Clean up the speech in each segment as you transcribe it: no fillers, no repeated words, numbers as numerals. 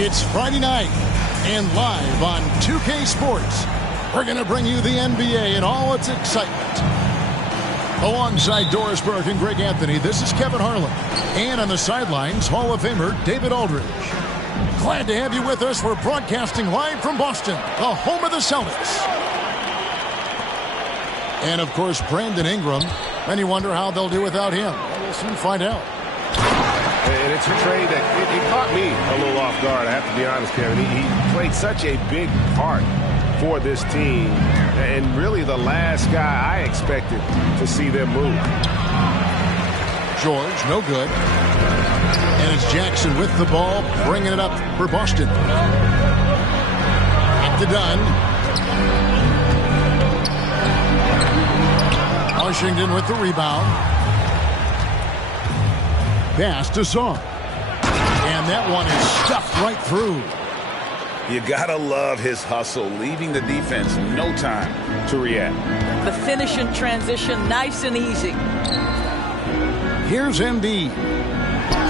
It's Friday night, and live on 2K Sports, we're going to bring you the NBA and all its excitement. Alongside Doris Burke and Greg Anthony, this is Kevin Harlan. And on the sidelines, Hall of Famer David Aldridge. Glad to have you with us. We're broadcasting live from Boston, the home of the Celtics. And, of course, Brandon Ingram. And you wonder how they'll do without him. Well, we'll soon find out. And it's a trade that it caught me a little off guard, I have to be honest, Kevin. He played such a big part for this team, and really the last guy I expected to see them move. George, no good. And it's Jackson with the ball, bringing it up for Boston. Back to Dunn. Washington with the rebound. Pass to Song. And that one is stuffed right through. You gotta love his hustle, leaving the defense no time to react. The finish in transition, nice and easy. Here's Embiid.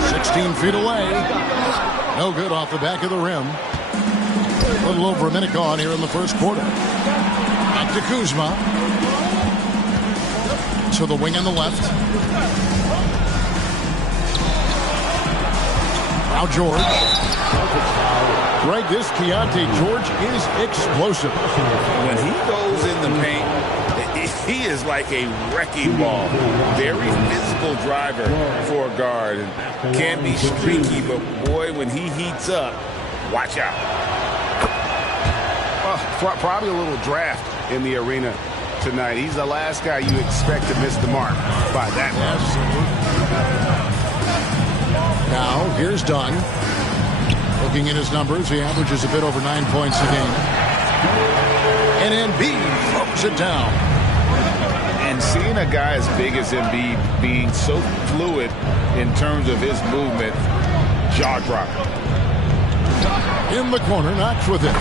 16 feet away. No good off the back of the rim. A little over a minute gone here in the first quarter. Back to Kuzma. To the wing on the left. Now George. Greg, this Keontae George is explosive. When he goes in the paint, he is like a wrecking ball. Very physical driver for a guard. Can be streaky, but boy, when he heats up, watch out. Probably a little draft in the arena tonight. He's the last guy you expect to miss the mark by that much. Now, here's Dunn. Looking at his numbers, he averages a bit over 9 points a game. And Embiid throws it down. And seeing a guy as big as Embiid being so fluid in terms of his movement, jaw-dropping. In the corner, Knox with it.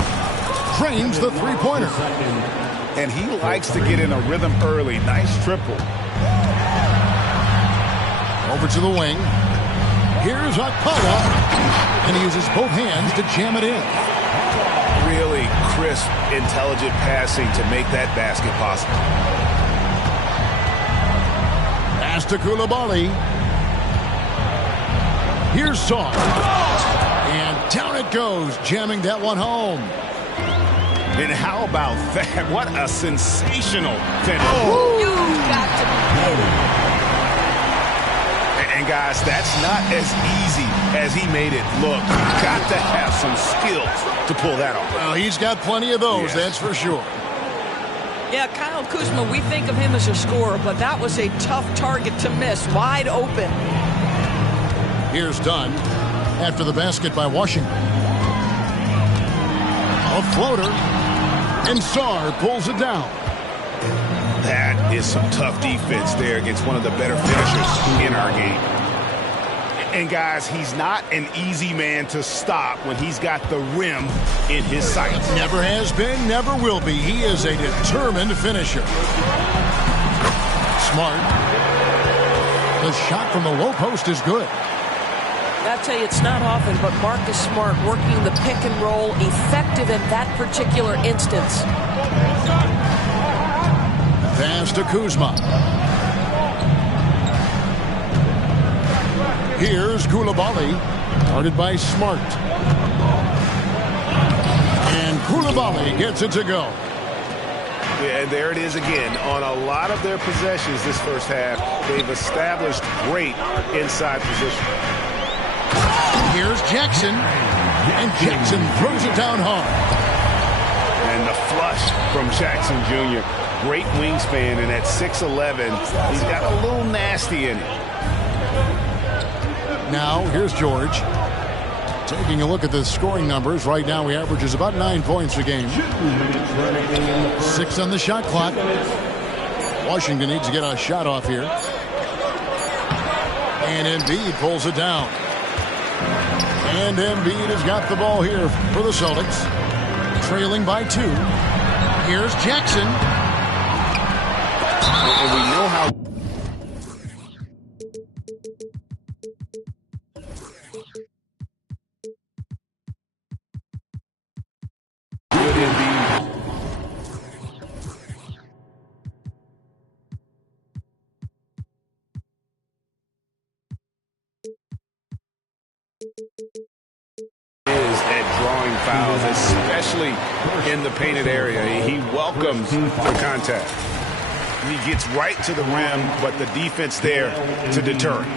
Drains the three-pointer. And he likes to get in a rhythm early. Nice triple. Over to the wing. Here's Akpala. And he uses both hands to jam it in. Really crisp, intelligent passing to make that basket possible. Pass to Coulibaly. Here's Song. And down it goes, jamming that one home. And how about that? What a sensational finish. Oh. You got to be kidding. And guys, that's not as easy as he made it look. You've got to have some skills to pull that off. Well, he's got plenty of those, that's for sure. Yeah, Kyle Kuzma, we think of him as a scorer, but that was a tough target to miss. Wide open. Here's Dunn after the basket by Washington. A floater. And Sarr pulls it down. That is some tough defense there against one of the better finishers in our game. And guys, he's not an easy man to stop when he's got the rim in his sights. Never has been, never will be. He is a determined finisher. Smart. The shot from the low post is good. I tell you, it's not often, but Marcus Smart working the pick and roll, effective in that particular instance. Pass to Kuzma. Here's Coulibaly, guarded by Smart. And Coulibaly gets it to go. Yeah, and there it is again. On a lot of their possessions this first half, they've established great inside position. Here's Jackson. And Jackson throws it down hard. And the flush from Jackson Jr. Great wingspan, and at 6'11", he's got a little nasty in it. Now, here's George. Taking a look at the scoring numbers. Right now, he averages about 9 points a game. 6 on the shot clock. Washington needs to get a shot off here. And Embiid pulls it down. And Embiid has got the ball here for the Celtics. Trailing by 2. Here's Jackson. And we know how Is at drawing fouls, especially in the painted area. He welcomes the contact. He gets right to the rim, but the defense there to deter it.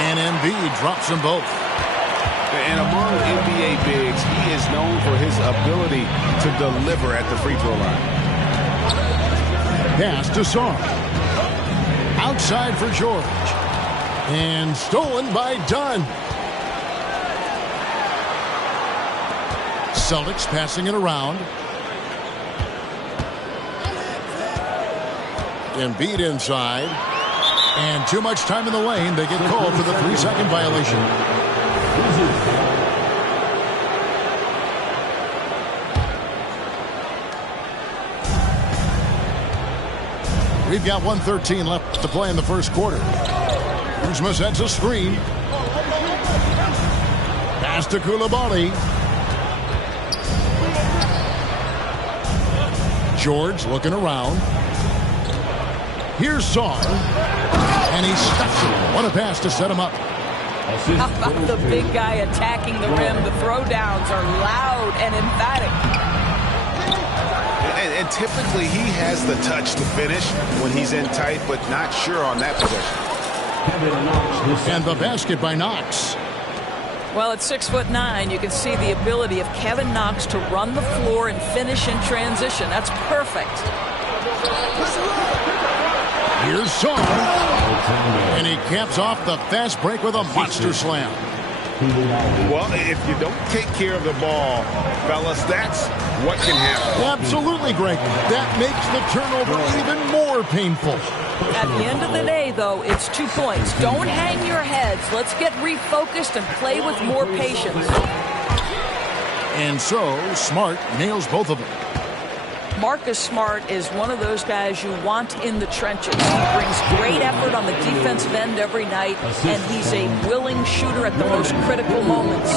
And Embiid drops them both. And among NBA bigs, he is known for his ability to deliver at the free throw line. Pass to Song. Outside for George. And stolen by Dunn. Celtics passing it around. Embiid inside. And too much time in the lane. They get called for the 3-second violation. We've got 1:13 left to play in the first quarter. Kuzma sets a screen. Pass to Koulibaly. George looking around. Here's Song. And he stuffs it. What a pass to set him up. How about the big guy attacking the rim? The throwdowns are loud and emphatic. And typically he has the touch to finish when he's in tight, but not sure on that possession. And the basket by Knox. Well, at 6'9", you can see the ability of Kevin Knox to run the floor and finish in transition. That's perfect. Here's Song. And he caps off the fast break with a monster slam. Well, if you don't take care of the ball, fellas, that's what can happen. Absolutely, Greg. That makes the turnover even more painful. At the end of the day, though, it's 2 points. Don't hang your heads. Let's get refocused and play with more patience. And so, Smart nails both of them. Marcus Smart is one of those guys you want in the trenches. He brings great effort on the defensive end every night, and he's a willing shooter at the most critical moments.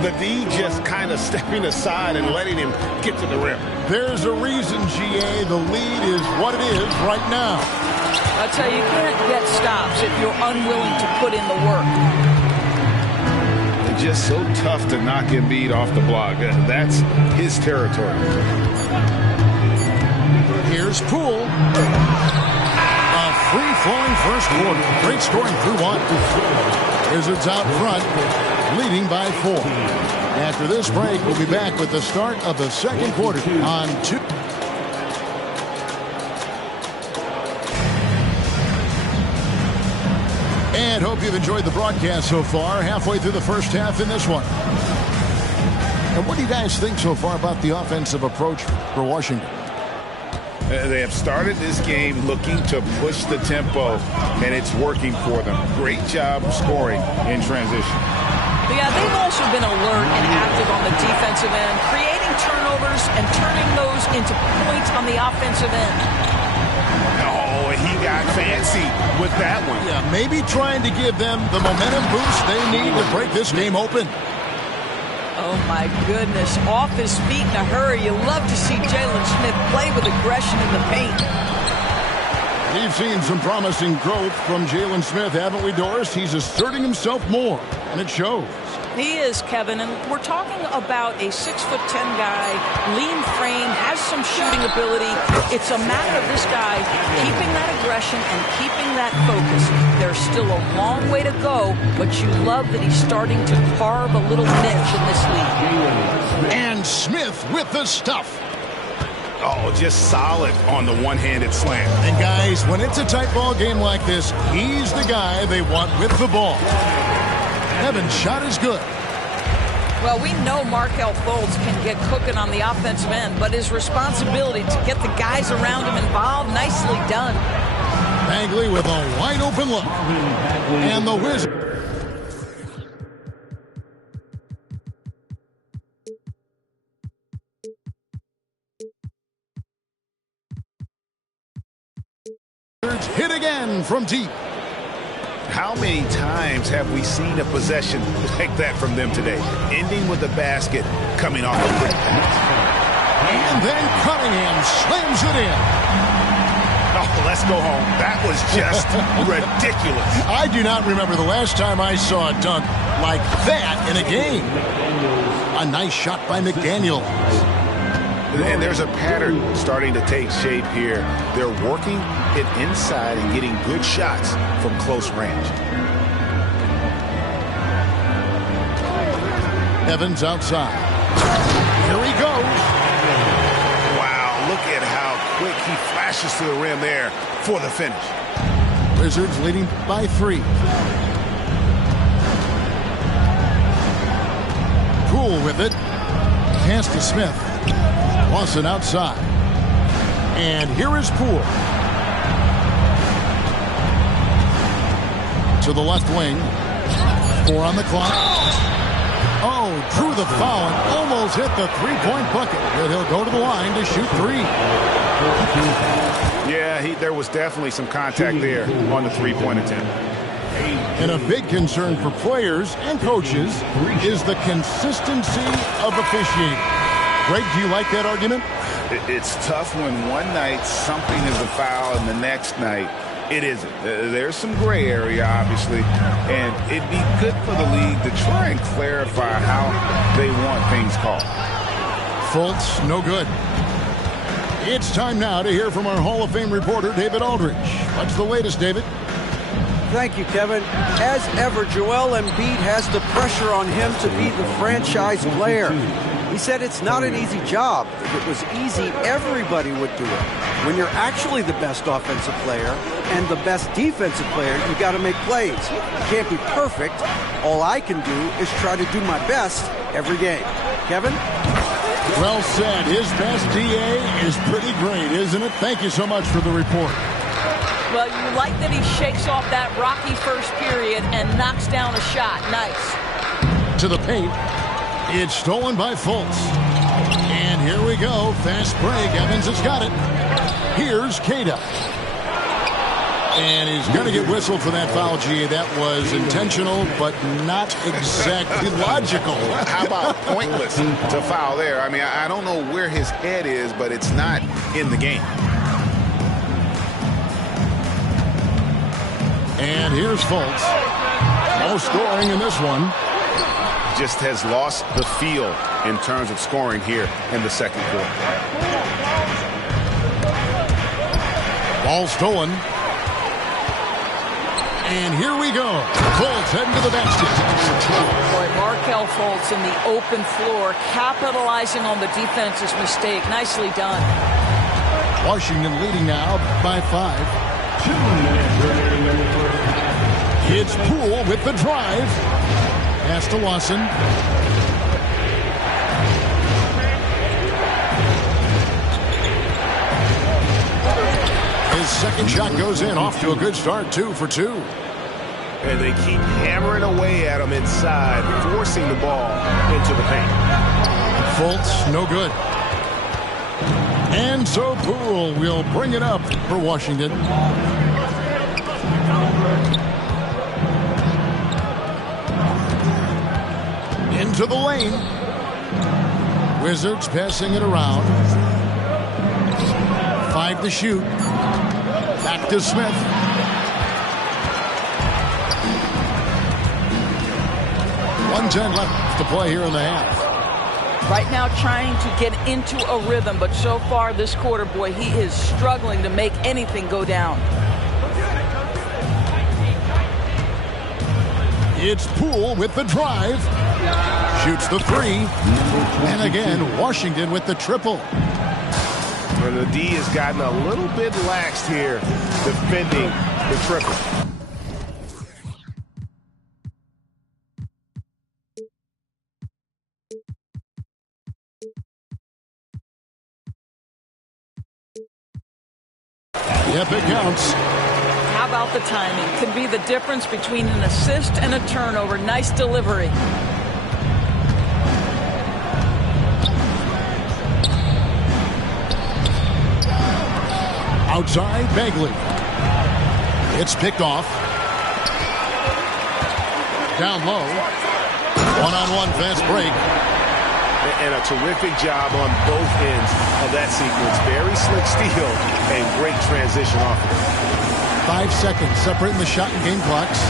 The D just kind of stepping aside and letting him get to the rim. There's a reason, GA, the lead is what it is right now. I tell you, you can't get stops if you're unwilling to put in the work. It's just so tough to knock Embiid off the block. That's his territory. Here's Poole. A free-flowing first quarter. Great scoring through one. Wizards out front, leading by 4. After this break, we'll be back with the start of the second quarter on 2. And hope you've enjoyed the broadcast so far. Halfway through the first half in this one. And what do you guys think so far about the offensive approach for Washington? They have started this game looking to push the tempo, and it's working for them. Great job scoring in transition. Yeah, they've also been alert and active on the defensive end, creating turnovers and turning those into points on the offensive end. Oh, he got fancy with that one. Yeah, maybe trying to give them the momentum boost they need to break this game open. Oh, my goodness. Off his feet in a hurry. You love to see Jalen Smith play with aggression in the paint. We've seen some promising growth from Jalen Smith, haven't we, Doris? He's asserting himself more, and it shows. He is, Kevin, and we're talking about a 6'10" guy, lean frame, has some shooting ability. It's a matter of this guy keeping that aggression and keeping that focus. There's still a long way to go, but you love that he's starting to carve a little niche in this league. And Smith with the stuff. Oh, just solid on the one-handed slam. And guys, when it's a tight ball game like this, he's the guy they want with the ball. Evan's shot is good. Well, we know Markelle Fultz can get cooking on the offensive end, but his responsibility to get the guys around him involved, nicely done. Bagley with a wide open look. And the Wizards. Hit again from deep. How many times have we seen a possession like that from them today? Ending with a basket coming off a quick pass. And then Cunningham slams it in. Oh, let's go home. That was just ridiculous. I do not remember the last time I saw a dunk like that in a game. A nice shot by McDaniel. And there's a pattern starting to take shape here. They're working it inside and getting good shots from close range. Evans outside. Here he goes. Wow, look at how quick he flashes to the rim there for the finish. Wizards leading by 3. Poole with it. Pass to Smith. Lawson outside. And here is Poole. To the left wing. 4 on the clock. Oh, drew the foul and almost hit the three-point bucket. But he'll go to the line to shoot 3. Yeah, there was definitely some contact there on the three-point attempt. And a big concern for players and coaches is the consistency of officiating. Greg, do you like that argument? It's tough when one night something is a foul and the next night it isn't. There's some gray area, obviously, and it'd be good for the league to try and clarify how they want things called. Fultz, no good. It's time now to hear from our Hall of Fame reporter, David Aldridge. What's the latest, David? Thank you, Kevin. As ever, Joel Embiid has the pressure on him to be the franchise player. He said it's not an easy job. If it was easy, everybody would do it. When you're actually the best offensive player and the best defensive player, you got to make plays. You can't be perfect. All I can do is try to do my best every game. Kevin? Well said. His best DA is pretty great, isn't it? Thank you so much for the report. Well, you like that he shakes off that rocky first period and knocks down a shot. Nice. To the paint. It's stolen by Fultz. And here we go. Fast break. Evans has got it. Here's Cada. And he's going to get whistled for that foul, G. That was intentional, but not exactly logical. How about pointless to foul there? I mean, I don't know where his head is, but it's not in the game. And here's Fultz. No scoring in this one. Just has lost the feel in terms of scoring here in the second quarter. Ball stolen. And here we go. Fultz heading to the basket. Boy, Markelle Fultz in the open floor, capitalizing on the defense's mistake. Nicely done. Washington leading now by 5. 2 minutes remaining in the first. It's Poole with the drive. Pass to Lawson. His second shot goes in, off to a good start, 2 for 2. And they keep hammering away at him inside, forcing the ball into the paint. Fultz, no good. And so Poole will bring it up for Washington. Into the lane. Wizards passing it around. 5 to shoot. Back to Smith. .110 left to play here in the half. Right now trying to get into a rhythm, but so far this quarter, boy, he is struggling to make anything go down. It's Poole with the drive. Shoots the 3. And again, Washington with the triple. And the D has gotten a little bit laxed here, defending the triple. Yep, it counts. How about the timing? Can be the difference between an assist and a turnover. Nice delivery. Outside, Bagley. It's picked off. Down low. One-on-one fast break. And a terrific job on both ends of that sequence. Very slick steal and great transition off of it. 5 seconds separating the shot and game clocks.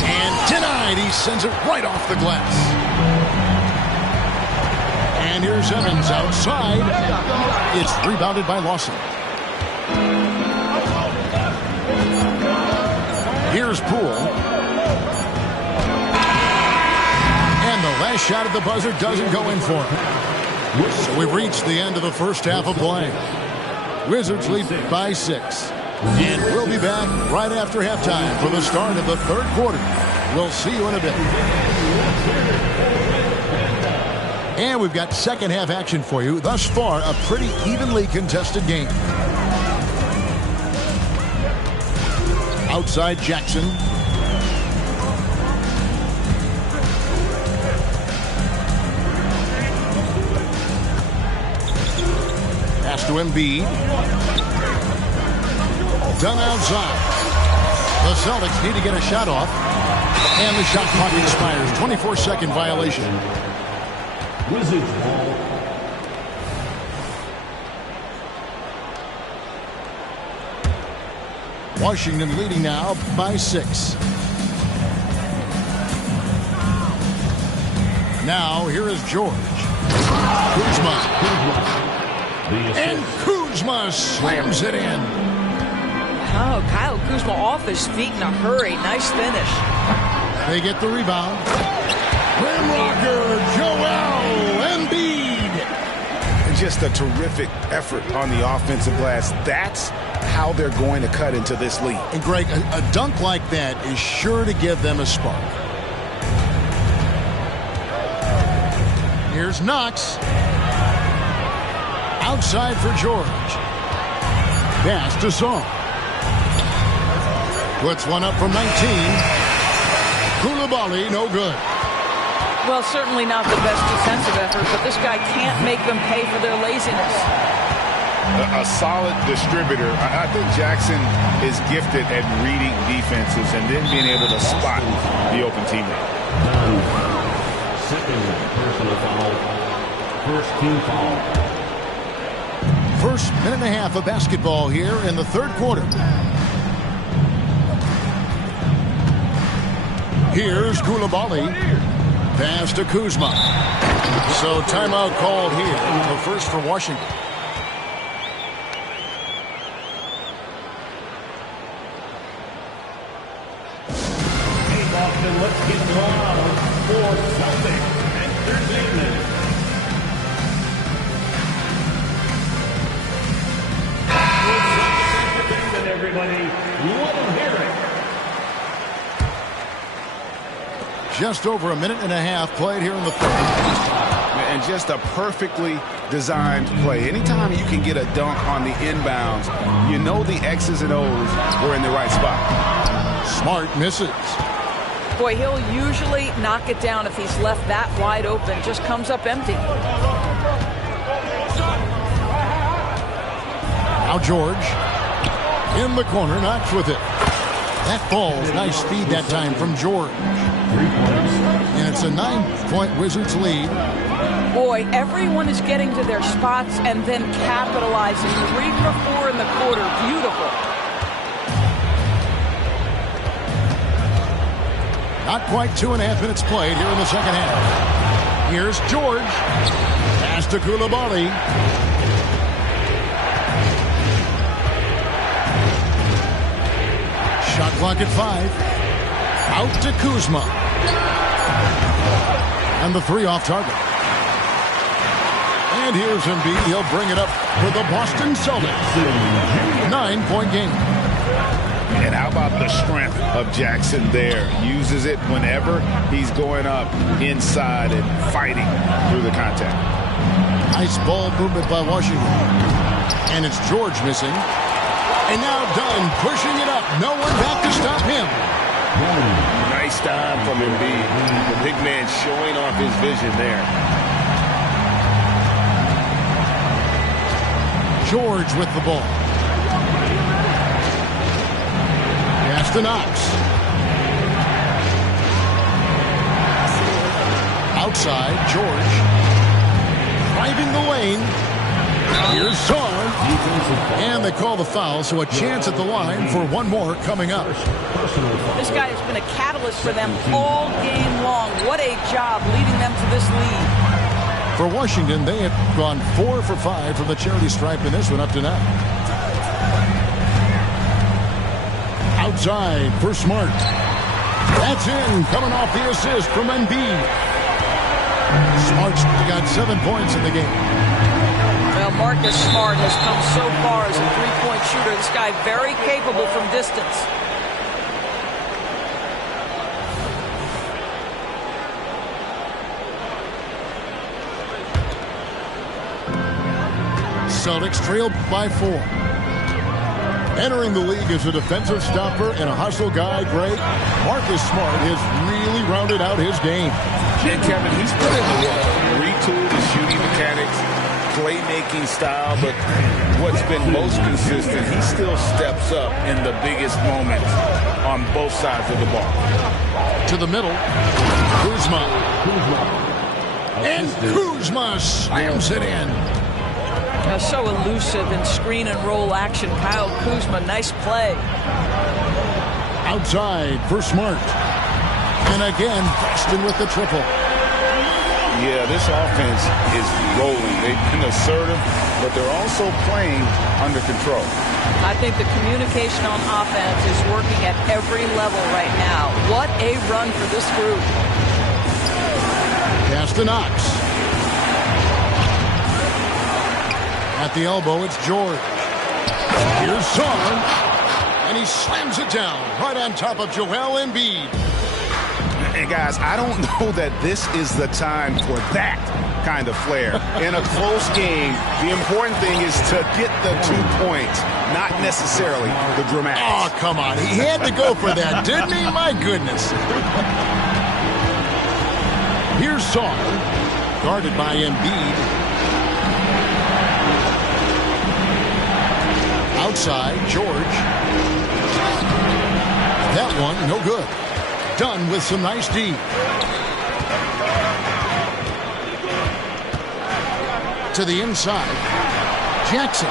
And denied. He sends it right off the glass. And here's Evans outside. It's rebounded by Lawson. Here's Poole. And the last shot at the buzzer doesn't go in for him. So we've reached the end of the first half of play. Wizards lead by 6. And we'll be back right after halftime for the start of the third quarter. We'll see you in a bit. And we've got second half action for you. Thus far, a pretty evenly contested game. Outside Jackson. Pass to Embiid. Done outside. The Celtics need to get a shot off. And the shot clock expires. 24-second violation. Wizards ball. Washington leading now by 6. Now here is George. Kuzma. And Kuzma slams it in. Oh, Kyle Kuzma off his feet in a hurry. Nice finish. They get the rebound. Rim rocker, Joel Embiid. Just a terrific effort on the offensive glass. That's how they're going to cut into this lead. And Greg, a dunk like that is sure to give them a spark. Here's Knox. Outside for George. Pass to Song. Puts one up from 19. Koulibaly, no good. Well, certainly not the best defensive effort, but this guy can't make them pay for their laziness. A solid distributor. I think Jackson is gifted at reading defenses and then being able to spot the open teammate. Second personal foul. First team foul. First minute and a half of basketball here in the third quarter. Here's Koulibaly. Pass to Kuzma. So timeout called here. The first for Washington. Hey, Boston, let's get loud for Celtics Entertainment. For Celtics Entertainment, everybody. Let them hear it. Just over a minute and a half played here in the third. And just a perfectly designed play. Anytime you can get a dunk on the inbounds, you know the X's and O's were in the right spot. Smart misses. Boy, he'll usually knock it down if he's left that wide open. Just comes up empty. Now George. In the corner, Knox with it. That falls. Nice feed that time from George. And it's a 9-point Wizards lead. Boy, everyone is getting to their spots and then capitalizing. 3 for 4 in the quarter. Beautiful. Not quite 2.5 minutes played here in the second half. Here's George. Pass to Koulibaly. Shot clock at 5. Out to Kuzma. And the 3 off target. And here's Embiid. He'll bring it up for the Boston Celtics. 9-point game. And how about the strength of Jackson there? Uses it whenever he's going up inside and fighting through the contact. Nice ball movement by Washington. And it's George missing. And now Dunn pushing it up. No one back to stop him. Nice time from Embiid. The big man showing off his vision there. George with the ball. Pass to Knox. Outside, George. Driving the lane. Here's Czar. And they call the foul, so a chance at the line for one more coming up. This guy has been a catalyst for them all game long. What a job leading them to this lead. For Washington, they have gone 4 for 5 from the charity stripe in this one up to now. Outside for Smart. That's in, coming off the assist from Embiid. Smart's got 7 points in the game. Well, Marcus Smart has come so far as a three-point shooter. This guy very capable from distance. Celtics trail by 4. Entering the league as a defensive stopper and a hustle guy, Greg, Marcus Smart has really rounded out his game. And Kevin, he's put in the work. Retooled his shooting mechanics, playmaking style, but what's been most consistent, he still steps up in the biggest moments on both sides of the ball. To the middle, Kuzma. And Kuzma slams it in. So elusive in screen and roll action. Kyle Kuzma, nice play. Outside for Smart. And again, Preston with the triple. Yeah, this offense is rolling. They've been assertive, but they're also playing under control. I think the communication on offense is working at every level right now. What a run for this group. Pass to Knox. At the elbow, it's George. Here's Czar. And he slams it down right on top of Joel Embiid. And guys, I don't know that this is the time for that kind of flair. In a close game, the important thing is to get the 2 points, not necessarily the dramatics. Oh, come on. He had to go for that, didn't he? My goodness. Here's Czar. Guarded by Embiid. Outside, George. That one, no good. Done with some nice D. To the inside. Jackson.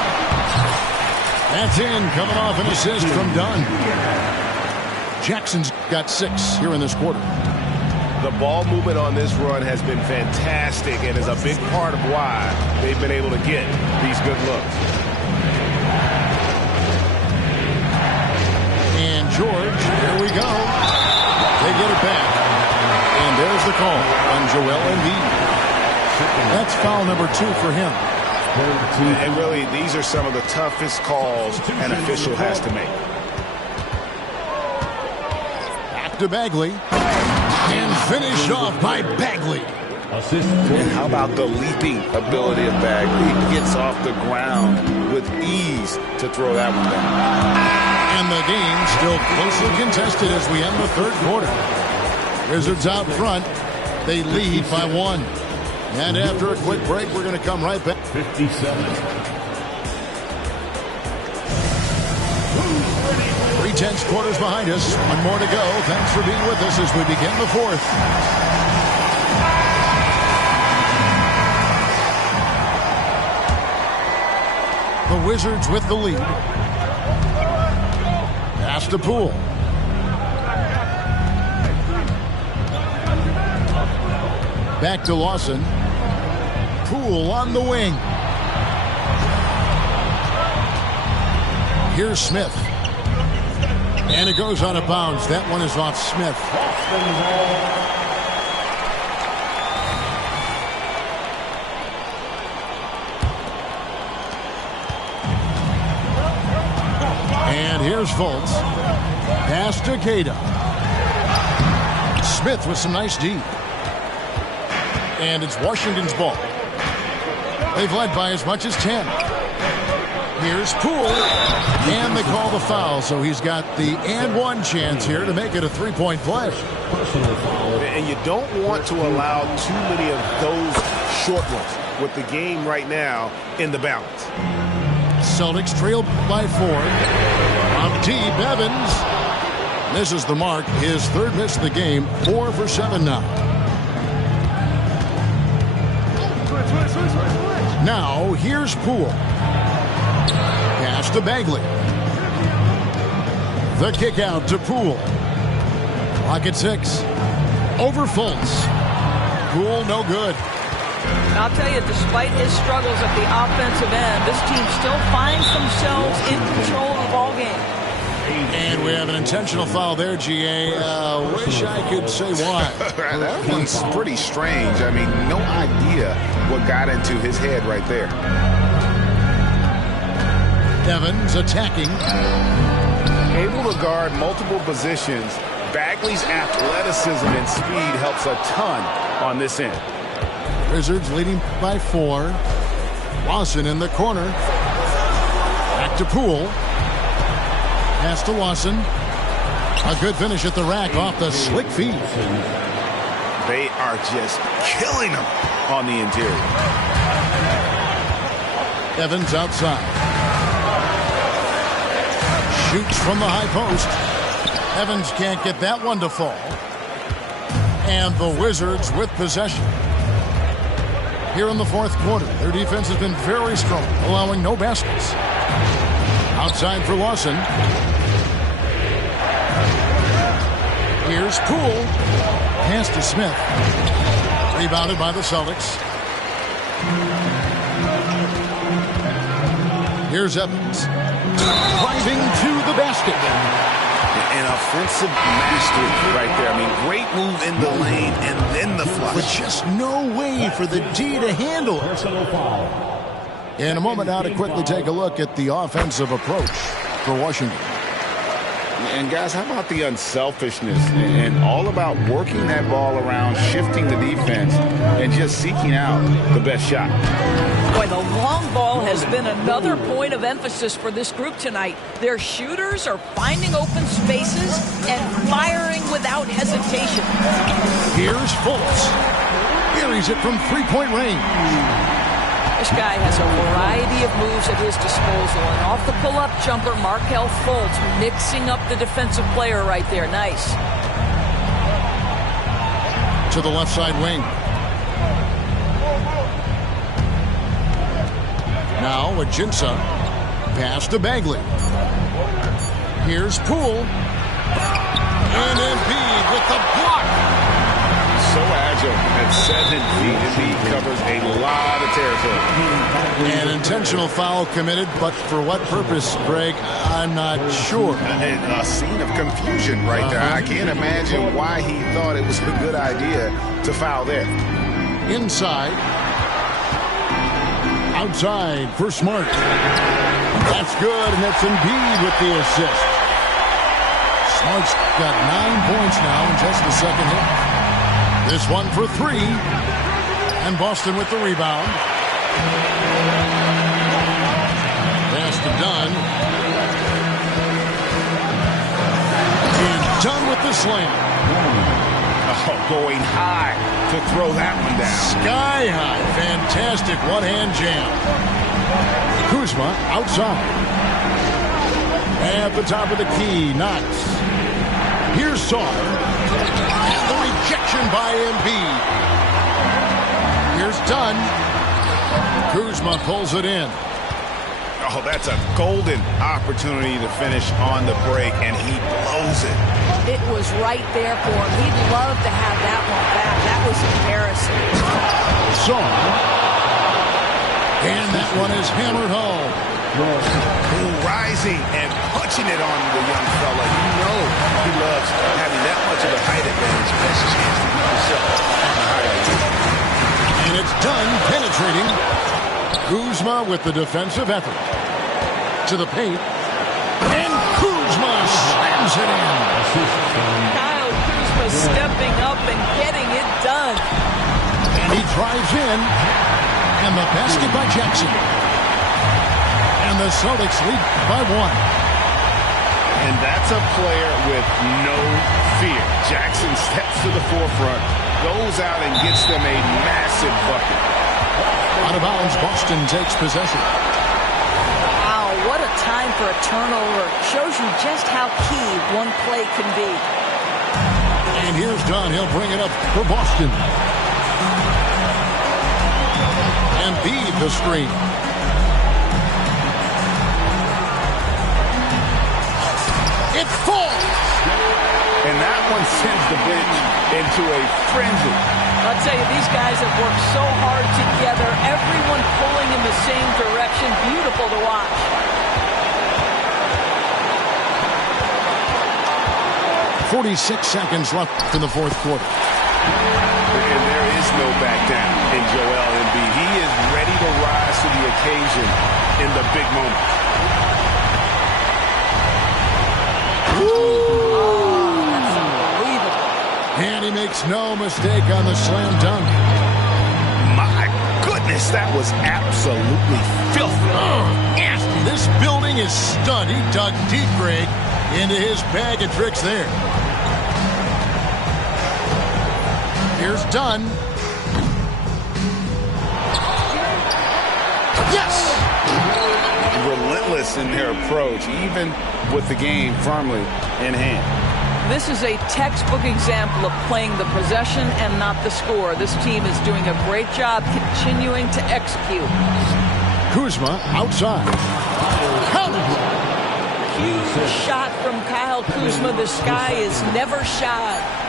That's in, coming off an assist from Dunn. Jackson's got 6 here in this quarter. The ball movement on this run has been fantastic and is a big part of why they've been able to get these good looks. And George, here we go. They get it back. And there's the call on Joel Embiid. That's foul number 2 for him. And really, these are some of the toughest calls an official has to make. Back to Bagley. And finished off by Bagley. And how about the leaping ability of Bagley? He gets off the ground with ease to throw that one down. And the game still closely contested as we end the third quarter. Wizards out front. They lead by 1. And after a quick break, we're going to come right back. 57. 3/10 quarters behind us. One more to go. Thanks for being with us as we begin the fourth. The Wizards with the lead. Pass to Poole. Back to Lawson. Poole on the wing. Here's Smith. And it goes out of bounds. That one is off Smith. And here's Fultz. Pass to Queta. Smith with some nice D. And it's Washington's ball. They've led by as much as 10. Here's Poole. And they call the foul, so he's got the and one chance here to make it a 3-point play. And you don't want to allow too many of those short ones with the game right now in the balance. Celtics trail by 4. From deep, Evans misses the mark. His third miss of the game. 4 for 7 now. Now, here's Poole. Pass to Bagley. The kick out to Poole. Clock at 6. Over Fultz. Poole, no good. I'll tell you, despite his struggles at the offensive end, this team still finds themselves in control of the ball game. And we have an intentional foul there, GA. Wish I could say why. That one's pretty strange. I mean, no idea what got into his head right there. Evans attacking. Able to guard multiple positions, Bagley's athleticism and speed helps a ton on this end. Wizards leading by 4. Lawson in the corner. Back to Poole. Pass to Lawson. A good finish at the rack off the slick feet. They are just killing him on the interior. Evans outside. Shoots from the high post. Evans can't get that one to fall. And the Wizards with possession. Here in the fourth quarter, their defense has been very strong, allowing no baskets. Outside for Lawson. Here's Poole. Pass to Smith. Rebounded by the Celtics. Here's Evans. Driving to the basket. An offensive mastery right there. I mean, great move in the lane and then the flush. But just no way for the D to handle it. Personal foul. In a moment now to quickly take a look at the offensive approach for Washington. And guys, how about the unselfishness and all about working that ball around, shifting the defense, and just seeking out the best shot. Boy, the long ball has been another point of emphasis for this group tonight. Their shooters are finding open spaces and firing without hesitation. Here's Fultz. Carries it from three-point range. This guy has a variety of moves at his disposal. And off the pull-up jumper, Markelle Fultz mixing up the defensive player right there. Nice. To the left side wing. Now Ajinça. Pass to Bagley. Here's Poole. And Embiid with the block. So agile at 7 feet. Embiid covers a lot of territory. An intentional foul committed, but for what purpose, Greg? I'm not sure. A scene of confusion right there. I can't imagine why he thought it was a good idea to foul there. Inside. Outside for Smart. That's good, and that's Embiid with the assist. Smart's got 9 points now in just the second half. This one for 3. And Boston with the rebound. Pass to Dunn. And Dunn with the slam. Oh, going high to throw that one down. Sky high. Fantastic one-hand jam. Kuzma outside. At the top of the key, Knox. Here's Saw. And the rejection by Embiid. Here's Dunn. Kuzma pulls it in. Oh, that's a golden opportunity to finish on the break, and he blows it. It was right there for him. He'd love to have that one back. That was embarrassing. Saw. And that one is hammered home. Rising and punching it on the young fella. You know he loves having that much of a height advantage. That's a chance to keep himself on the highlight. And it's done penetrating. Kuzma with the defensive effort. To the paint. And Kuzma slams it in. Kyle Kuzma stepping up and getting it done. And he drives in. And the basket by Jackson. And the Celtics lead by 1. And that's a player with no fear. Jackson steps to the forefront, goes out and gets them a massive bucket. Out of bounds, Boston takes possession. Wow, what a time for a turnover. Shows you just how key one play can be. And here's Dunn. He'll bring it up for Boston. Embiid the screen. It falls. And that one sends the bench into a frenzy. I'll tell you, these guys have worked so hard together. Everyone pulling in the same direction. Beautiful to watch. .46 seconds left in the fourth quarter. And there is no back down in Joel Embiid. He is ready to rise to the occasion in the big moment. That's unbelievable. And he makes no mistake on the slam dunk. My goodness, that was absolutely filthy. Nasty. This building is stunned. He dug deep, Greg, into his bag of tricks there. Here's Dunn. Yes! Relentless in their approach, even with the game firmly in hand. This is a textbook example of playing the possession and not the score. This team is doing a great job continuing to execute. Kuzma outside. Count it! Huge shot from Kyle Kuzma. The sky is never shy.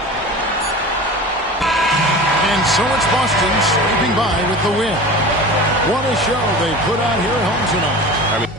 And so it's Boston scraping by with the win. What a show they put on here at home tonight.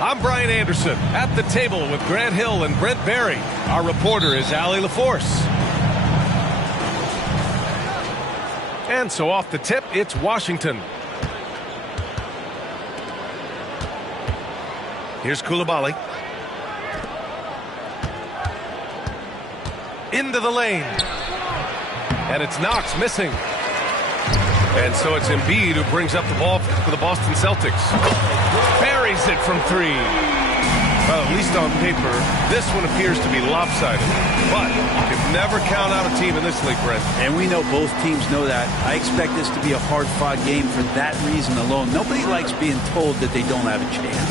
I'm Brian Anderson at the table with Grant Hill and Brent Barry. Our reporter is Allie LaForce. And so off the tip, it's Washington. Here's Koulibaly. Into the lane. And it's Knox missing. And so it's Embiid who brings up the ball for the Boston Celtics. Buries it from three. Well, at least on paper, this one appears to be lopsided. But you can never count out a team in this league, Brent. And we know both teams know that. I expect this to be a hard-fought game for that reason alone. Nobody likes being told that they don't have a chance.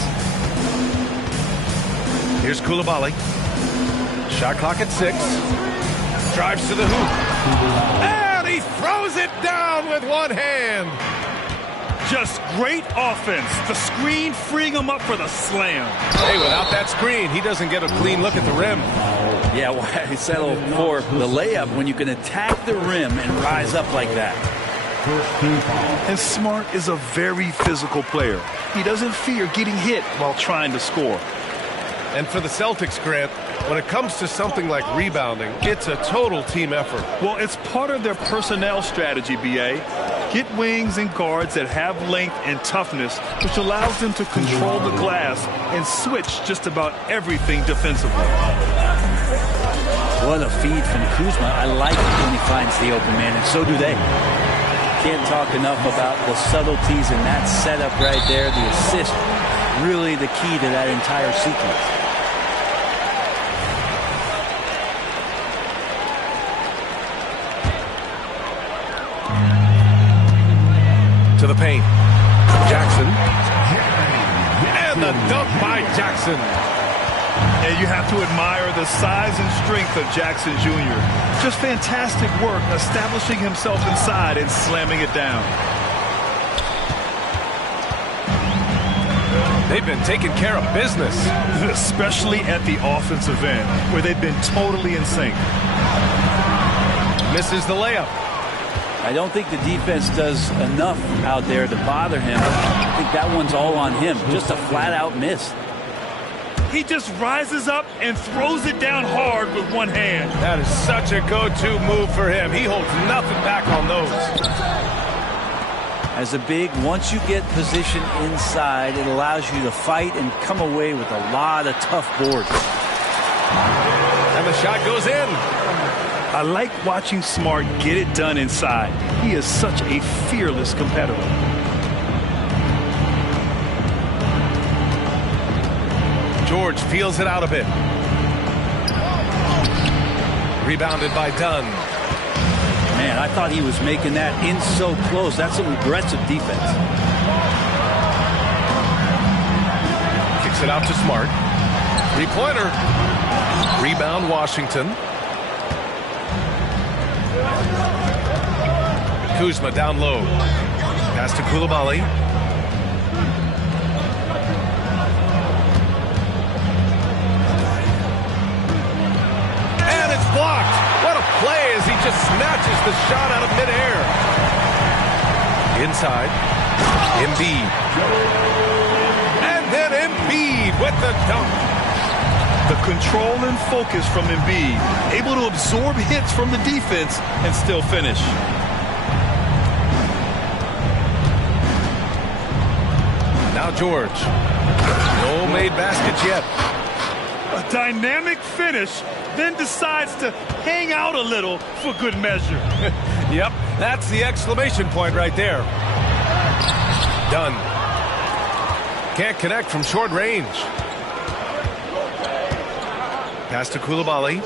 Here's Koulibaly. Shot clock at 6. Drives to the hoop. And he throws it down with one hand. Just great offense. The screen freeing him up for the slam. Hey, without that screen, he doesn't get a clean look at the rim. Yeah, why settle for the layup when you can attack the rim and rise up like that? And Smart is a very physical player. He doesn't fear getting hit while trying to score. And for the Celtics, Grant, when it comes to something like rebounding, it's a total team effort. Well, it's part of their personnel strategy, B.A. Get wings and guards that have length and toughness, which allows them to control the glass and switch just about everything defensively. What a feed from Kuzma. I like it when he finds the open man, and so do they. Can't talk enough about the subtleties in that setup right there. The assist, really the key to that entire sequence. To the paint. Jackson. And the dunk by Jackson. And you have to admire the size and strength of Jackson Jr. Just fantastic work establishing himself inside and slamming it down. They've been taking care of business. Especially at the offensive end, where they've been totally in sync. Misses the layup. I don't think the defense does enough out there to bother him. I think that one's all on him. Just a flat-out miss. He just rises up and throws it down hard with one hand. That is such a go-to move for him. He holds nothing back on those. As a big, once you get position inside, it allows you to fight and come away with a lot of tough boards. And the shot goes in. I like watching Smart get it done inside. He is such a fearless competitor. George feels it out a bit. Rebounded by Dunn. Man, I thought he was making that in so close. That's some aggressive defense. Kicks it out to Smart. Three-pointer. Rebound, Washington. Kuzma down low. Pass to Koulibaly. And it's blocked. What a play as he just snatches the shot out of midair. Inside. Embiid. And then Embiid with the dunk. The control and focus from Embiid, able to absorb hits from the defense and still finish. Now George. No made baskets yet. A dynamic finish, then decides to hang out a little for good measure. Yep, that's the exclamation point right there. Done. Can't connect from short range. Pass to Coulibaly.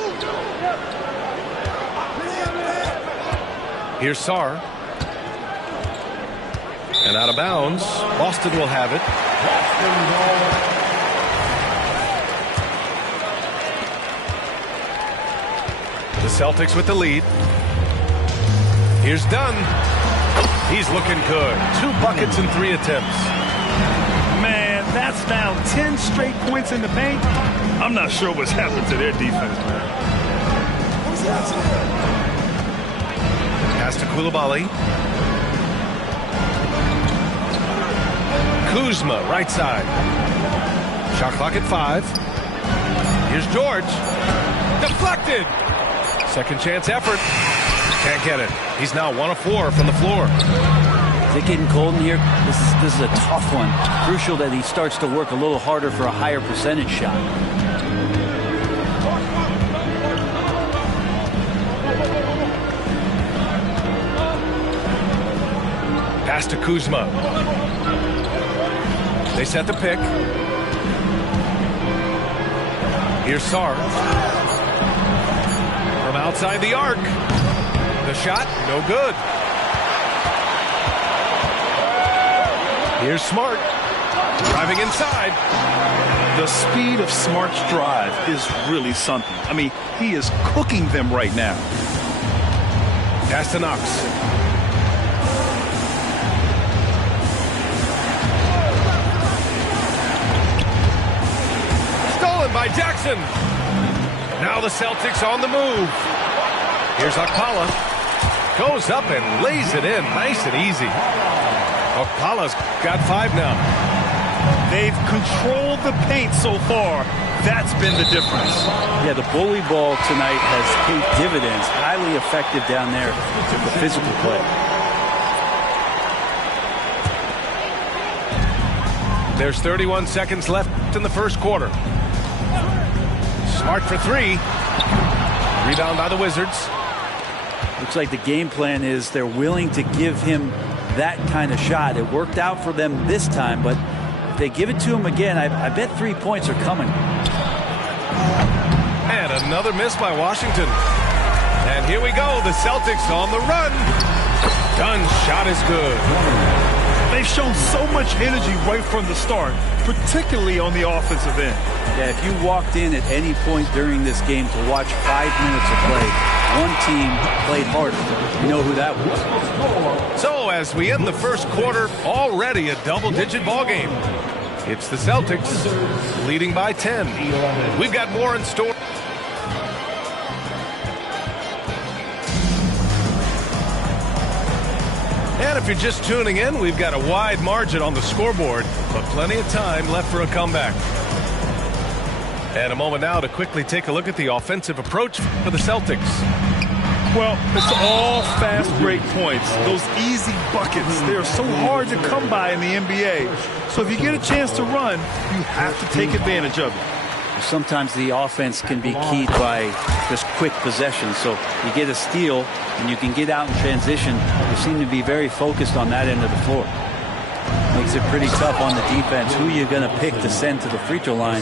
Here's Sarr. And out of bounds. Boston will have it. The Celtics with the lead. Here's Dunn. He's looking good. 2 buckets in 3 attempts. Man, that's now 10 straight points in the paint. I'm not sure what's happened to their defense, man. Pass to Coulibaly. Kuzma, right side. Shot clock at 5. Here's George. Deflected. Second chance effort. Can't get it. He's now 1 of 4 from the floor. Is it getting cold in here? This is a tough one. Crucial that he starts to work a little harder for a higher percentage shot. Pass to Kuzma. They set the pick. Here's Sarr. From outside the arc. The shot, no good. Here's Smart. Driving inside. The speed of Smart's drive is really something. I mean, he is cooking them right now. Pass to Knox. Stolen by Jackson. Now the Celtics on the move. Here's Okpala. Goes up and lays it in. Nice and easy. Okpala's got 5 now. They've controlled the paint so far. That's been the difference. Yeah, the bully ball tonight has paid dividends. Highly effective down there with the physical play. There's 31 seconds left in the first quarter. Smart for 3. Rebound by the Wizards. Looks like the game plan is they're willing to give him that kind of shot. It worked out for them this time, but if they give it to him again, I bet 3 points are coming. And another miss by Washington. And here we go, the Celtics on the run. Dunn's shot is good. They've shown so much energy right from the start, particularly on the offensive end. Yeah, if you walked in at any point during this game to watch 5 minutes of play, one team played harder. You know who that was. So as we end the first quarter, already a double-digit ball game. It's the Celtics leading by 10. We've got more in store. And if you're just tuning in, we've got a wide margin on the scoreboard, but plenty of time left for a comeback. And a moment now to quickly take a look at the offensive approach for the Celtics. Well, it's all fast break points. Those easy buckets, they're so hard to come by in the NBA. So if you get a chance to run, you have to take advantage of it. Sometimes the offense can be keyed by just quick possession. So you get a steal and you can get out in transition. You seem to be very focused on that end of the floor. Makes it pretty tough on the defense. Who you're going to pick to send to the free throw line.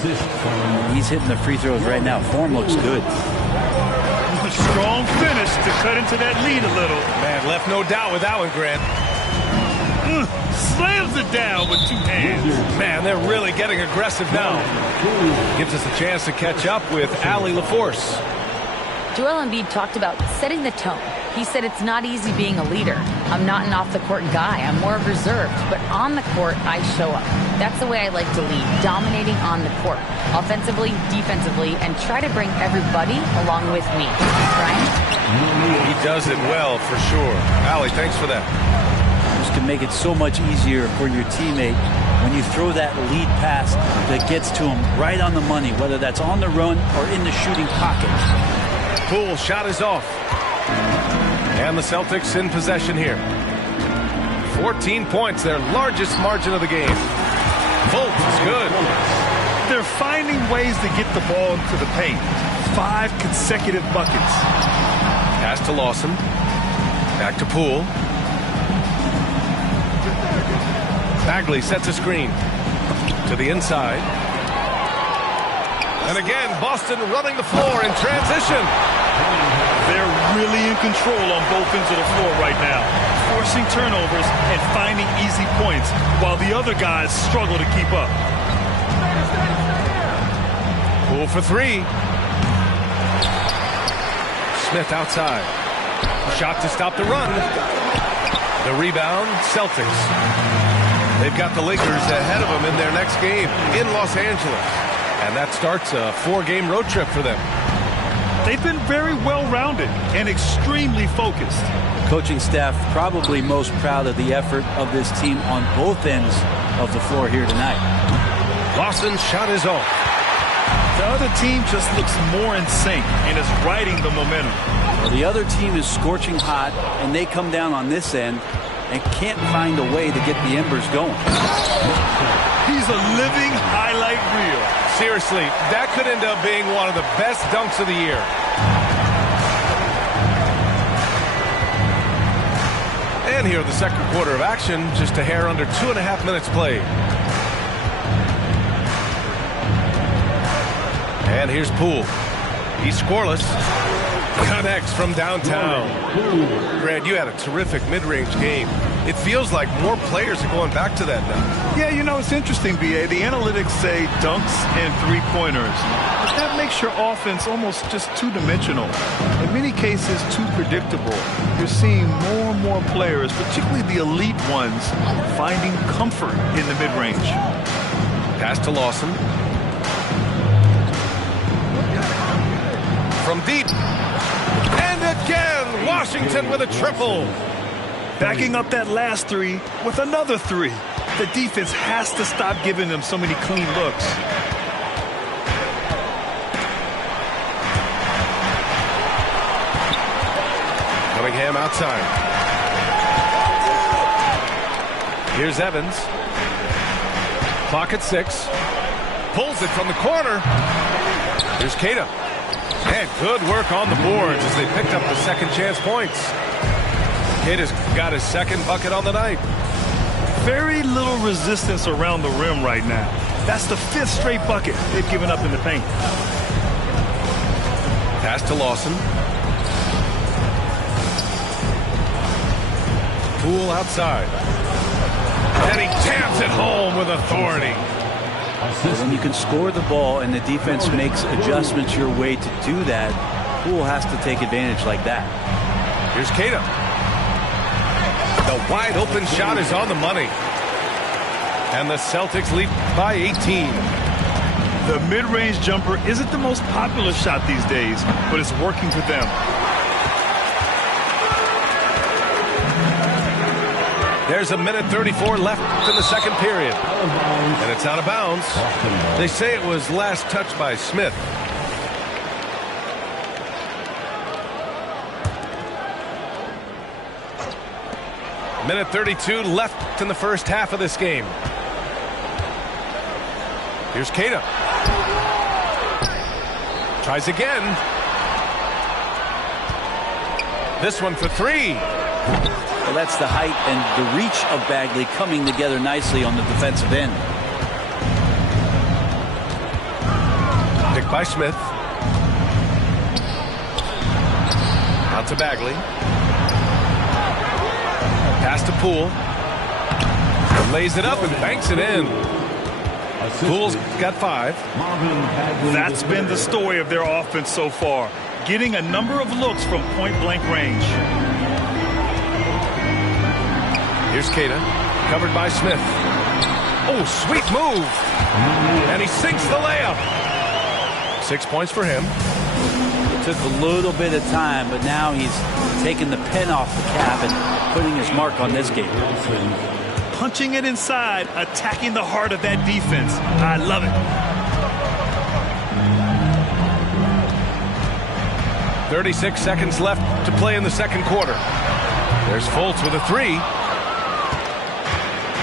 He's hitting the free throws right now. Form looks good. A strong finish to cut into that lead a little. Man, left no doubt with that one, Grant. Slams it down with 2 hands. Man, they're really getting aggressive now. Gives us a chance to catch up with Allie LaForce. Joel Embiid talked about setting the tone. He said it's not easy being a leader. I'm not an off-the-court guy. I'm more reserved. But on the court, I show up. That's the way I like to lead, dominating on the court, offensively, defensively, and try to bring everybody along with me. Brian? He does it well, for sure. Allie, thanks for that. This can make it so much easier for your teammate when you throw that lead pass that gets to him right on the money, whether that's on the run or in the shooting pocket. Poole shot is off. And the Celtics in possession here. 14 points, their largest margin of the game. Fultz is good. They're finding ways to get the ball into the paint. 5 consecutive buckets. Pass to Lawson. Back to Poole. Bagley sets a screen to the inside. And again, Boston running the floor in transition. They're really in control on both ends of the floor right now, forcing turnovers and finding easy points while the other guys struggle to keep up. Poole for 3. Smith outside. Shot to stop the run. The rebound, Celtics. They've got the Lakers ahead of them in their next game in Los Angeles. And that starts a 4-game road trip for them. They've been very well-rounded and extremely focused. Coaching staff probably most proud of the effort of this team on both ends of the floor here tonight. Lawson's shot is off. The other team just looks more in sync and is riding the momentum. Well, the other team is scorching hot, and they come down on this end and can't find a way to get the embers going. He's a living highlight reel. Seriously, that could end up being one of the best dunks of the year. And here the second quarter of action, just a hair under 2.5 minutes played. And here's Poole. He's scoreless. Connects from downtown. Grant, you had a terrific mid-range game. It feels like more players are going back to that now. Yeah, you know, it's interesting, B.A. The analytics say dunks and three-pointers. But that makes your offense almost just two-dimensional. In many cases, too predictable. You're seeing more and more players, particularly the elite ones, finding comfort in the mid-range. Pass to Lawson. From deep. And again, Washington with a triple. Backing up that last 3 with another 3. The defense has to stop giving them so many clean looks. Cunningham outside. Here's Evans. Clock at 6. Pulls it from the corner. Here's Keita. And good work on the boards as they picked up the second chance points. Keita's got his second bucket on the night. Very little resistance around the rim right now. That's the 5th straight bucket they've given up in the paint. Pass to Lawson. Poole outside. And he jams it home with authority. When you can score the ball and the defense makes adjustments your way to do that, Poole has to take advantage like that. Here's Keita. The wide open shot is on the money. And the Celtics lead by 18. The mid-range jumper isn't the most popular shot these days, but it's working for them. There's 1:34 left in the second period. And it's out of bounds. They say it was last touched by Smith. Minute 32 left in the first half of this game. Here's Keita. Tries again. This one for 3. Well, that's the height and the reach of Bagley coming together nicely on the defensive end. Picked by Smith. Out to Bagley. Pass to Poole. Lays it up and banks it in. Poole's got 5. That's been the story of their offense so far. getting a number of looks from point-blank range. Here's Keita, covered by Smith. Oh, sweet move. And he sinks the layup. 6 points for him. It took a little bit of time, but now he's taking the pen off the cap and putting his mark on this game. Punching it inside, attacking the heart of that defense. I love it. 36 seconds left to play in the second quarter. There's Fultz with a three.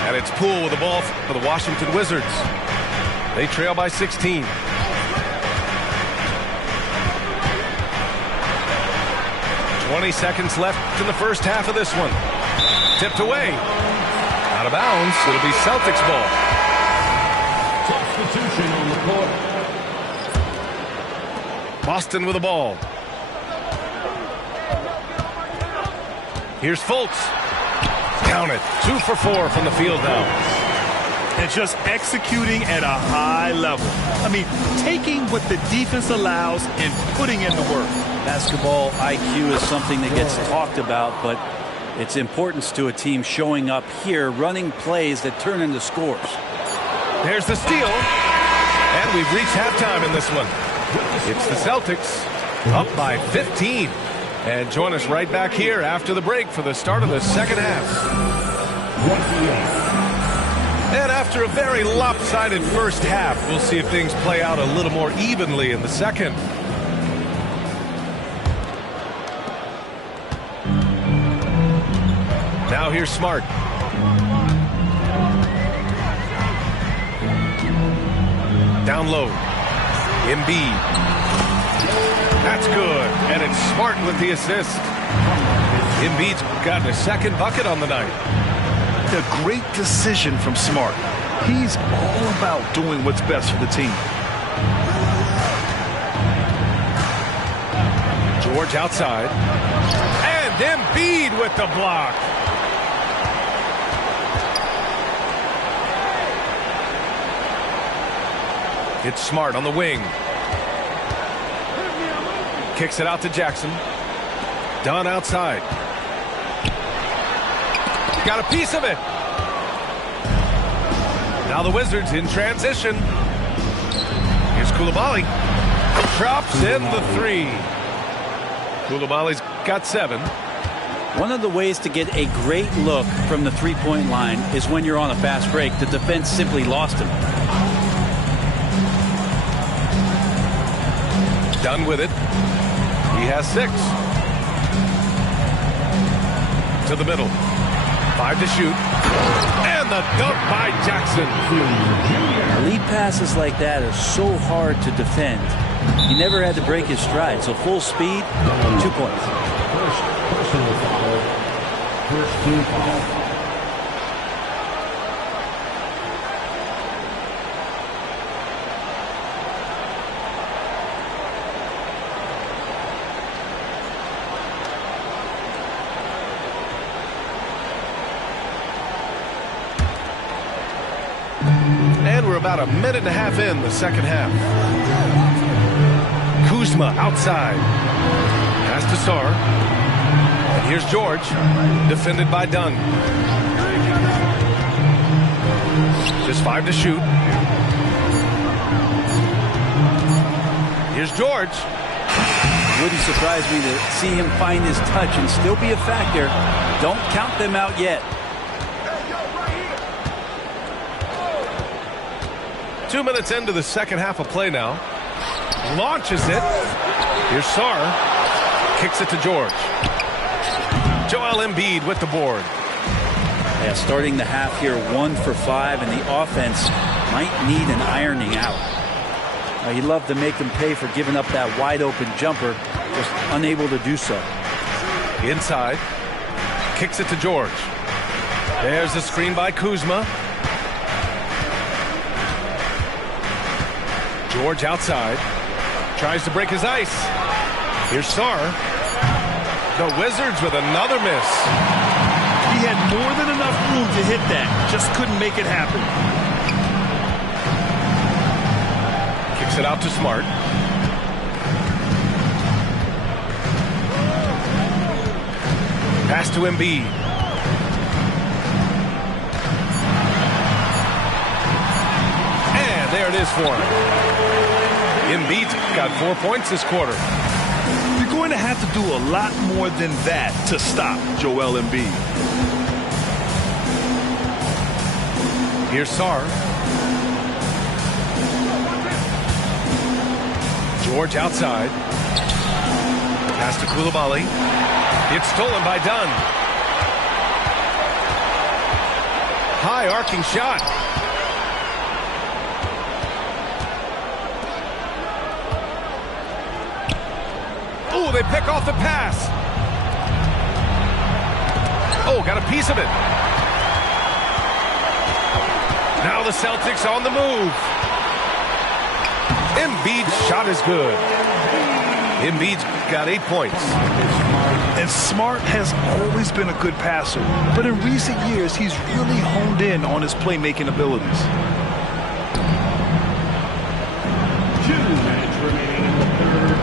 And it's Poole with the ball for the Washington Wizards. They trail by 16. "20 seconds left in the first half of this one. Tipped away. Out of bounds. It'll be Celtics ball. Substitution on the court. Boston with the ball. Here's Fultz. Count it. 2 for 4 from the field now. And just executing at a high level. I mean, taking what the defense allows and putting in the work. Basketball IQ is something that gets talked about, but its importance to a team showing up here, running plays that turn into scores. There's the steal. And we've reached halftime in this one. It's the Celtics up by 15. And join us right back here after the break for the start of the second half. And after a very lopsided first half, we'll see if things play out a little more evenly in the second. Now here's Smart. Down low. Embiid. That's good. And it's Smart with the assist. Embiid's gotten a second bucket on the night. A great decision from Smart. He's all about doing what's best for the team. George outside. And Embiid with the block. It's Smart on the wing. Kicks it out to Jackson. Dunn outside. Got a piece of it. Now the Wizards in transition. Here's Koulibaly. Drops in the three. Koulibaly's got 7. One of the ways to get a great look from the three-point line is when you're on a fast break. The defense simply lost him. Done with it. He has 6. To the middle. 5 to shoot. And the dunk by Jackson. Lead passes like that are so hard to defend. He never had to break his stride, so full speed, 2 points. First personal foul. First team foul. And we're about a minute and a half in the second half. Kuzma outside. Pass to Sarr. And here's George. Defended by Dunn. Just 5 to shoot. Here's George. Wouldn't surprise me to see him find his touch and still be a factor. Don't count them out yet. 2 minutes into the second half of play now. Launches it. Here's Sarr. Kicks it to George. Joel Embiid with the board. Yeah, starting the half here 1 for 5, and the offense might need an ironing out. He'd love to make them pay for giving up that wide open jumper, just unable to do so. Inside. Kicks it to George. There's the screen by Kuzma. George outside. Tries to break his ice. Here's Sarr. The Wizards with another miss. He had more than enough room to hit that. Just couldn't make it happen. Kicks it out to Smart. Pass to Embiid. And there it is for him. Embiid's got 4 points this quarter. You're going to have to do a lot more than that to stop Joel Embiid. Here's Sarr. George outside. Pass to Coulibaly. It's stolen by Dunn. High arcing shot. Oh, they pick off the pass. Oh, got a piece of it. Now the Celtics on the move. Embiid's shot is good. Embiid's got 8 points. And Smart has always been a good passer, but in recent years, he's really honed in on his playmaking abilities. 2 minutes remaining in the third.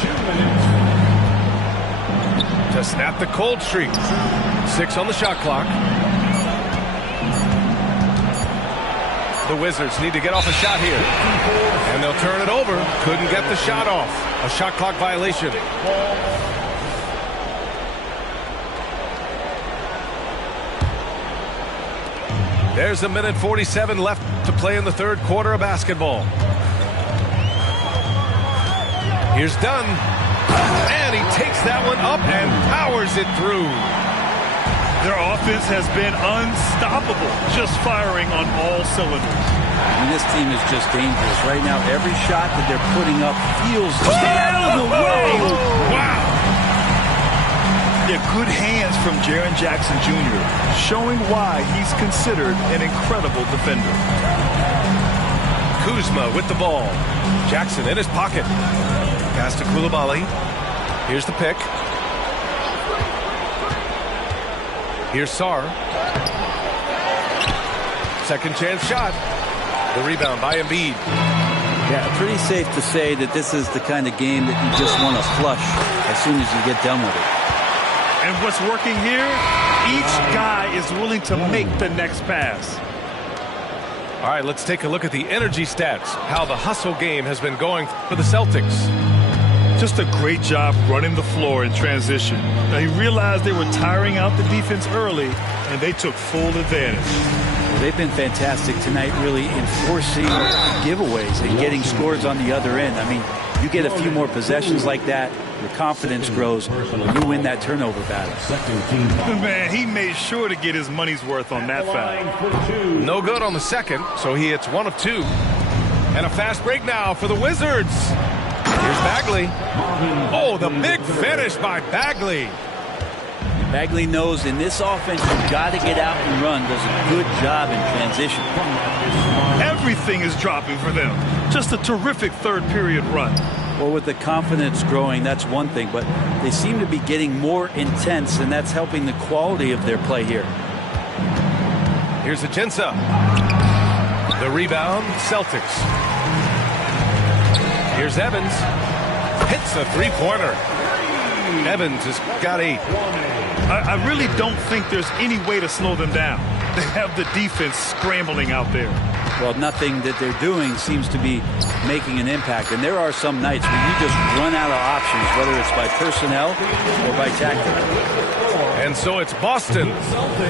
2 minutes. To snap the cold streak. 6 on the shot clock. The Wizards need to get off a shot here. And they'll turn it over. Couldn't get the shot off. A shot clock violation. There's 1:47 left to play in the third quarter of basketball. Here's Dunn. And he takes that one up and powers it through. Their offense has been unstoppable, just firing on all cylinders. And this team is just dangerous. Right now, every shot that they're putting up feels just out of the way. Wow. Yeah, good hands from Jaren Jackson Jr., showing why he's considered an incredible defender. Kuzma with the ball. Jackson in his pocket. Pass to Coulibaly. Here's the pick. Here's Sarr. Second chance shot. The rebound by Embiid. Yeah, pretty safe to say that this is the kind of game that you just want to flush as soon as you get done with it. And what's working here, each guy is willing to make the next pass. All right, let's take a look at the energy stats, how the hustle game has been going for the Celtics. Just a great job running the floor in transition. Now, he realized they were tiring out the defense early, and they took full advantage. They've been fantastic tonight, really enforcing giveaways and getting scores on the other end. I mean, you get a few more possessions like that, your confidence grows, and you win that turnover battle. Man, he made sure to get his money's worth on that foul. No good on the second, so he hits 1 of 2. And a fast break now for the Wizards. Here's Bagley. Oh, the big finish by Bagley. Bagley knows in this offense you've got to get out and run. Does a good job in transition. Everything is dropping for them. Just a terrific third period run. Well, with the confidence growing, that's one thing, but they seem to be getting more intense, and that's helping the quality of their play here. Here's Ajinça. The rebound, Celtics. Here's Evans. Hits a three-pointer. Evans has got 8. I really don't think there's any way to slow them down. They have the defense scrambling out there. Well, nothing that they're doing seems to be making an impact. And there are some nights where you just run out of options, whether it's by personnel or by tactic. And so it's Boston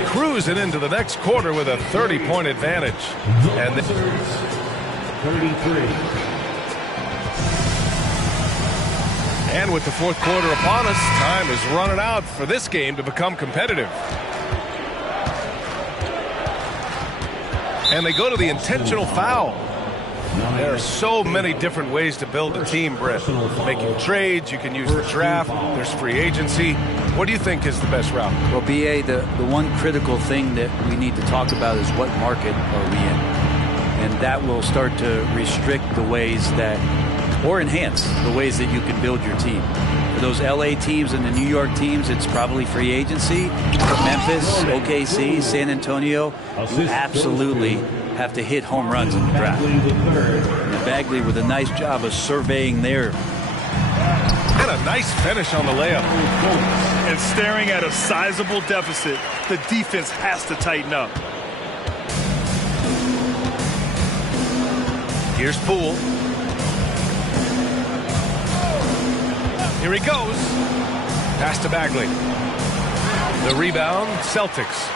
cruising into the next quarter with a 30-point advantage. And 33. And with the fourth quarter upon us, time is running out for this game to become competitive. And they go to the intentional foul. There are so many different ways to build a team, Brett. Making trades, you can use the draft, there's free agency. What do you think is the best route? Well, B.A., the one critical thing that we need to talk about is what market are we in? And that will start to restrict the ways that, or enhance the ways that you can build your team. For those L.A. teams and the New York teams, it's probably free agency. For Memphis, OKC, San Antonio, you absolutely have to hit home runs in the draft. And Bagley with a nice job of surveying there. And What a nice finish on the layup. And staring at a sizable deficit, the defense has to tighten up. Here's Poole. Here he goes. Pass to Bagley. The rebound, Celtics.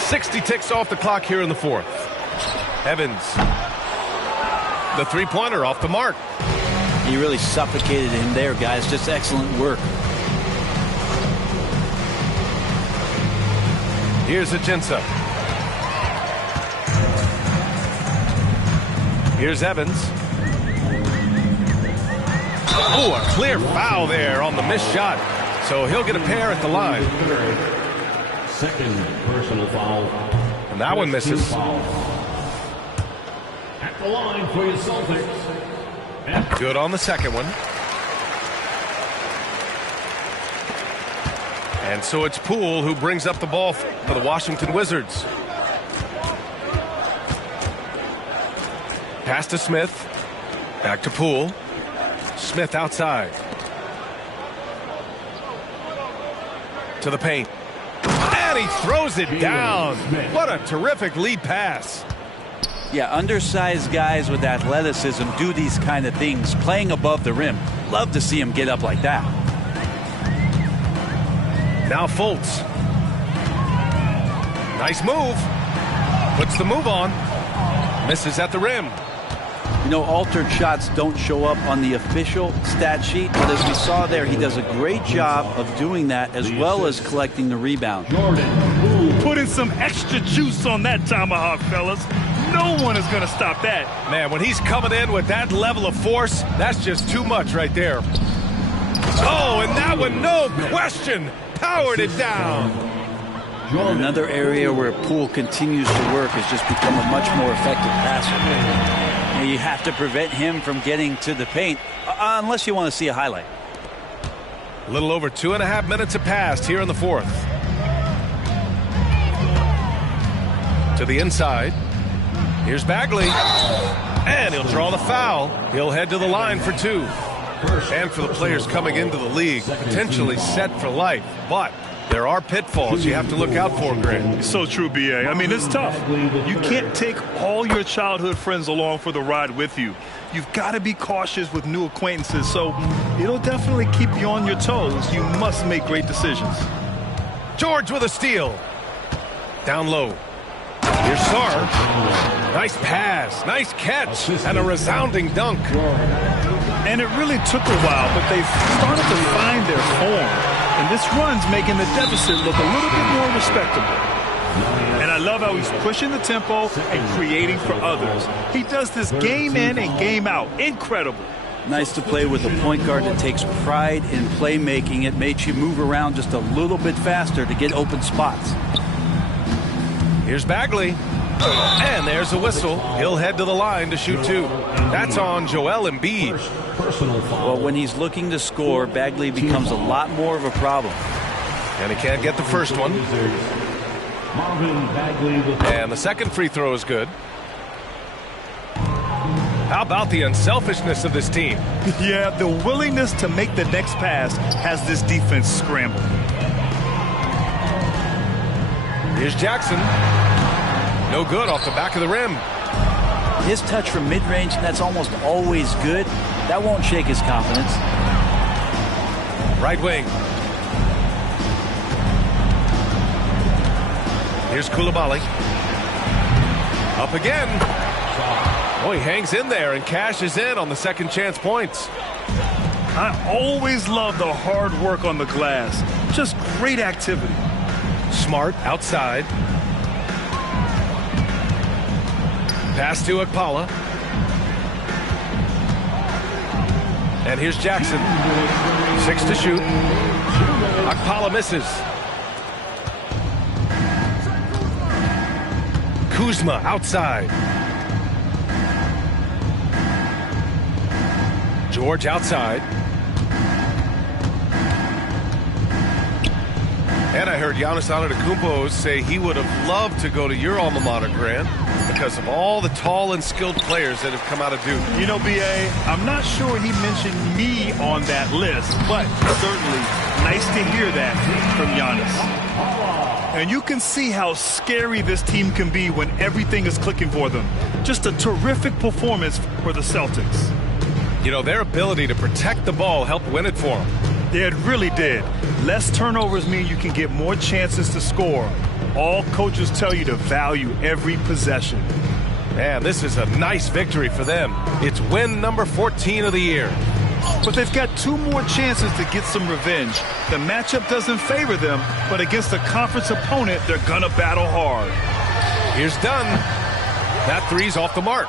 60 ticks off the clock here in the fourth. Evans. The three-pointer off the mark. He really suffocated him there, guys. Just excellent work. Here's Ajinça. Here's Evans. Oh, a clear foul there on the missed shot. So he'll get a pair at the line. Second personal foul. And that one misses. At the line for your Celtics. Good on the second one. And so it's Poole who brings up the ball for the Washington Wizards. Pass to Smith. Back to Poole. Smith outside. To the paint. And he throws it down. What a terrific lead pass. Yeah, undersized guys with athleticism do these kind of things, playing above the rim. Love to see him get up like that. Now Fultz. Nice move. Puts the move on. Misses at the rim. You know, altered shots don't show up on the official stat sheet, but as we saw there, he does a great job of doing that as well as collecting the rebound. Putting some extra juice on that tomahawk, fellas. No one is going to stop that. Man, when he's coming in with that level of force, that's just too much right there. Oh, and that one, no question, powered it down. And another area where Poole continues to work has just become a much more effective passer. You have to prevent him from getting to the paint, unless you want to see a highlight. A little over 2.5 minutes have passed here in the fourth. To the inside. Here's Bagley. And he'll draw the foul. He'll head to the line for two. And for the players coming into the league, potentially set for life. But there are pitfalls you have to look out for, Grant. It's so true, B.A. I mean, it's tough. You can't take all your childhood friends along for the ride with you. You've got to be cautious with new acquaintances, so it'll definitely keep you on your toes. You must make great decisions. George with a steal. Down low. Here's Sarr. Nice pass, nice catch, and a resounding dunk. And it really took a while, but they've started to find their form. And this run's making the deficit look a little bit more respectable. And I love how he's pushing the tempo and creating for others. He does this game in and game out. Incredible. Nice to play with a point guard that takes pride in playmaking. It makes you move around just a little bit faster to get open spots. Here's Bagley. And there's a whistle. He'll head to the line to shoot two. That's on Joel Embiid. Well, when he's looking to score, Bagley becomes a lot more of a problem. And he can't get the first one. And the second free throw is good. How about the unselfishness of this team? Yeah, the willingness to make the next pass has this defense scrambled. Here's Jackson. No good off the back of the rim. His touch from mid-range, that's almost always good. That won't shake his confidence. Right wing. Here's Coulibaly. Up again. Oh, he hangs in there and cashes in on the second chance points. I always love the hard work on the glass. Just great activity. Smart outside. Pass to Akpala. And here's Jackson. 6 to shoot. Akpala misses. Kuzma outside. George outside. And I heard Giannis Antetokounmpo say he would have loved to go to your alma mater, Grant, because of all the tall and skilled players that have come out of Duke. You know, B.A., I'm not sure he mentioned me on that list, but certainly nice to hear that from Giannis. And you can see how scary this team can be when everything is clicking for them. Just a terrific performance for the Celtics. You know, their ability to protect the ball helped win it for them. It really did. Less turnovers mean you can get more chances to score. All coaches tell you to value every possession. Man, this is a nice victory for them. It's win number 14 of the year. But they've got 2 more chances to get some revenge. The matchup doesn't favor them, but against a conference opponent, they're gonna battle hard. Here's Dunn. That three's off the mark.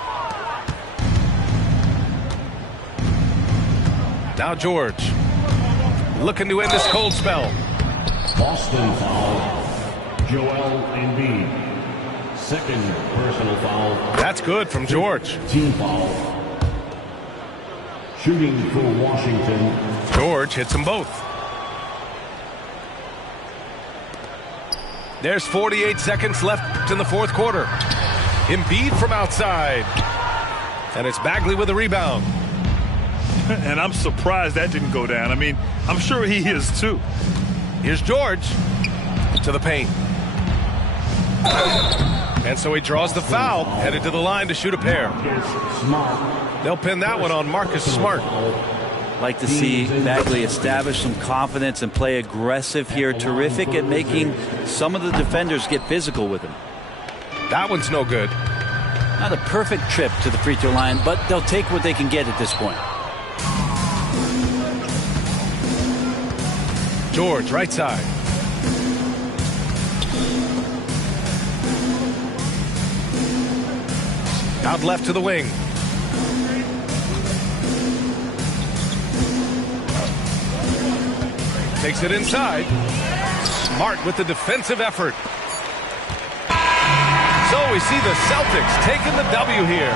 Now George. Looking to end this cold spell. Boston foul. Joel Embiid. Second personal foul. That's good from George. Team foul. Shooting for Washington. George hits them both. There's 48 seconds left in the fourth quarter. Embiid from outside. And it's Bagley with a rebound. And I'm surprised that didn't go down. I mean, I'm sure he is too. Here's George to the paint. And so he draws the foul, headed to the line to shoot a pair. They'll pin that one on Marcus Smart. Like to see Bagley establish some confidence and play aggressive here. Terrific at making some of the defenders get physical with him. That one's no good. Not a perfect trip to the free throw line, but they'll take what they can get at this point. George, right side. Out left to the wing. Takes it inside. Smart with the defensive effort. So we see the Celtics taking the W here.